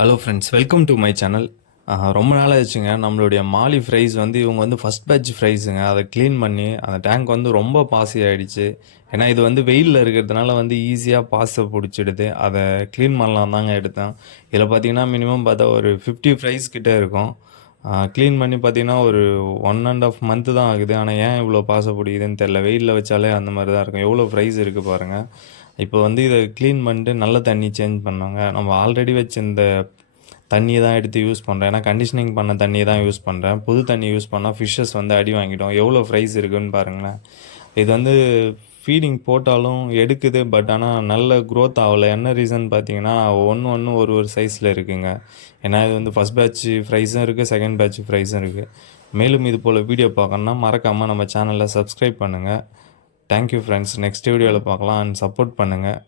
Hello friends, welcome to my channel. ரொம்ப நாள் ஆச்சுங்க. நம்மளுடைய மாலி ஃப்ரைஸ் வந்து இவங்க வந்து ஃபஸ்ட் பேட்ச் ஃப்ரைஸுங்க. அதை க்ளீன் பண்ணி அந்த டேங்க் வந்து ரொம்ப பாசி ஆகிடுச்சு. ஏன்னா இது வந்து வெயிலில் இருக்கிறதுனால வந்து ஈஸியாக பாசை பிடிச்சிடுது. அதை க்ளீன் பண்ணலாம் தாங்க எடுத்தேன். இதில் பார்த்தீங்கன்னா மினிமம் பார்த்தா ஒரு 50 ஃப்ரைஸ் கிட்டே இருக்கும். க்ளீன் பண்ணி பார்த்தீங்கன்னா ஒரு 1.5 மந்த்து தான் ஆகுது. ஆனால் ஏன் இவ்வளோ பாசை பிடிக்குதுன்னு தெரில. வெயிலில் வச்சாலே அந்த மாதிரி தான் இருக்கும். எவ்வளோ ஃப்ரைஸ் இருக்குது பாருங்கள். இப்போ வந்து இதை க்ளீன் பண்ணிட்டு நல்ல தண்ணி சேஞ்ச் பண்ணோங்க. நம்ம ஆல்ரெடி வச்சிருந்த தண்ணியை தான் எடுத்து யூஸ் பண்ணுறேன். ஏன்னா கண்டிஷனிங் பண்ண தண்ணியை தான் யூஸ் பண்ணுறேன். புது தண்ணி யூஸ் பண்ணால் ஃபிஷ்ஷஸ் வந்து அடி வாங்கிடும். எவ்வளோ ஃப்ரைஸ் இருக்குன்னு பாருங்களேன். இது வந்து ஃபீடிங் போட்டாலும் எடுக்குது. பட் ஆனால் நல்ல க்ரோத் ஆகலை. என்ன ரீசன் பார்த்தீங்கன்னா ஒன்று ஒரு ஒரு சைஸில் இருக்குங்க. ஏன்னா இது வந்து ஃபஸ்ட் பேட்ச் ஃப்ரைஸும் இருக்குது, செகண்ட் பேட்ச் ஃப்ரைஸும் இருக்குது. மேலும் இது போல் வீடியோ பார்க்கணுன்னா மறக்காமல் நம்ம சேனலில் சப்ஸ்கிரைப் பண்ணுங்கள். Thank you friends. நெக்ஸ்ட் வீடியோவில் பார்க்கலாம் அண்ட் சப்போர்ட் பண்ணுங்கள்.